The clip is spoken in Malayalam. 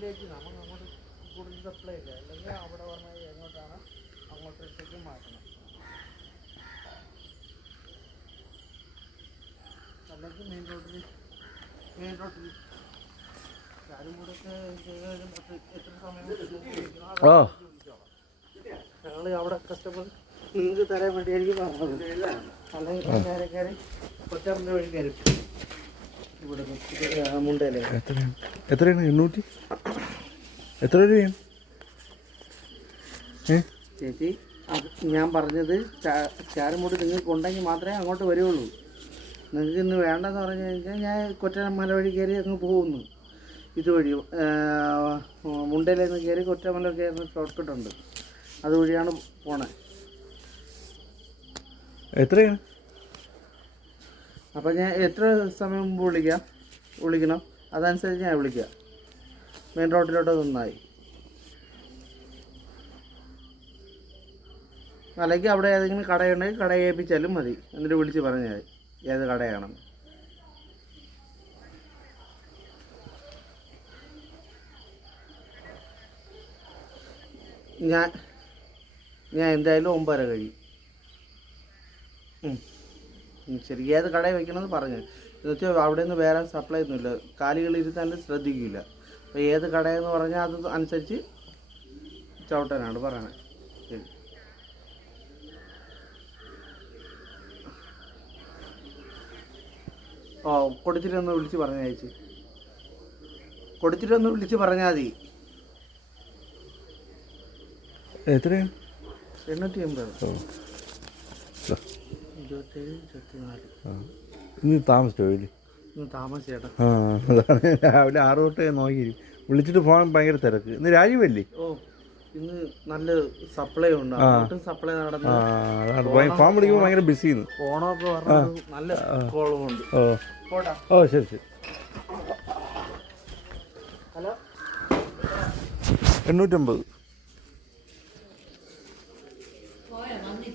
ഇതിലേക്ക് നമുക്ക് അങ്ങോട്ട് കൂടുതൽ സപ്ലൈ ഇല്ല, അല്ലെങ്കിൽ അവിടെ പറഞ്ഞാൽ എങ്ങോട്ടാണ് അങ്ങോട്ടേക്ക് മാറ്റണം, അല്ലെങ്കിൽ മെയിൻ റോഡിൽ ആരും കൂടെ എത്ര സമയം ഞങ്ങൾ അവിടെ കസ്റ്റമർ നിങ്ങൾക്ക് തരാൻ വേണ്ടിയായിരിക്കും പറഞ്ഞത്, അല്ലെങ്കിൽ കയറി കൊച്ചാറിൻ്റെ വഴി കയറി ഇവിടെ മുണ്ടയിലെ. എത്രയാണ് 800? എത്ര രൂപയാണ് ചേച്ചി? ഞാൻ പറഞ്ഞത് ചാരുമൂടി നിങ്ങൾക്ക് ഉണ്ടെങ്കിൽ മാത്രമേ അങ്ങോട്ട് വരുള്ളൂ. നിങ്ങൾക്ക് ഇന്ന് വേണ്ടെന്ന് പറഞ്ഞു കഴിഞ്ഞാൽ ഞാൻ കൊറ്റമല വഴി കയറി അങ്ങ് പോകുന്നു. ഇതുവഴി മുണ്ടയിൽ നിന്ന് കയറി കൊറ്റമല കയറുന്ന ഷോർട്ട് കട്ട് ഉണ്ട്, അതുവഴിയാണ് പോണേ. എത്രയാണ്? അപ്പം ഞാൻ എത്ര സമയം മുമ്പ് വിളിക്കണം, അതനുസരിച്ച് ഞാൻ വിളിക്കാം. മെയിൻ റോഡിലോട്ട് നന്നായി, അല്ലെങ്കിൽ അവിടെ ഏതെങ്കിലും കടയുണ്ടെങ്കിൽ കട ഏൽപ്പിച്ചാലും മതി, എന്നിട്ട് വിളിച്ച് പറഞ്ഞാൽ മതി ഏത് കടയാണെന്ന്. ഞാൻ എന്തായാലും 9:30 കഴിയും. ശരി, ഏത് കടയിൽ വെക്കണമെന്ന് പറഞ്ഞു. എന്നുവെച്ചാൽ അവിടെ നിന്ന് വേറെ സപ്ലൈ ഒന്നുമില്ല, കാലികളിരുത്താനും ശ്രദ്ധിക്കില്ല. അപ്പോൾ ഏത് കടയെന്ന് പറഞ്ഞാൽ അത് അനുസരിച്ച് ചവിട്ടാനാണ് പറയണത്. ശരി, കൊടുത്തിട്ടൊന്ന് വിളിച്ച് പറഞ്ഞാൽ ചേച്ചി, കൊടുത്തിട്ടൊന്ന് വിളിച്ച് പറഞ്ഞാൽ മതി. എത്രയാണ്? 880. 27, 24. ഇന്ന് താമസിച്ചോ? ഇന്ന് താമസിച്ചേട്ടാ. അതാണ് രാവിലെ 6 തൊട്ട് നോക്കി വിളിച്ചിട്ട് പോകാൻ ഭയങ്കര തിരക്ക്. ഇന്ന് രാജീവല്ലേ? ഇന്ന് നല്ല സപ്ലൈ ഉണ്ട്, അങ്ങോട്ടും സപ്ലൈ നടന്നു. ഫോൺ വിളിക്കുമ്പോൾ ഭയങ്കര ബിസിന്ന്. ഓണമൊക്കെ പറഞ്ഞ നല്ല കോളുമുണ്ട്. ശരി ശരി. ഹലോ, 850.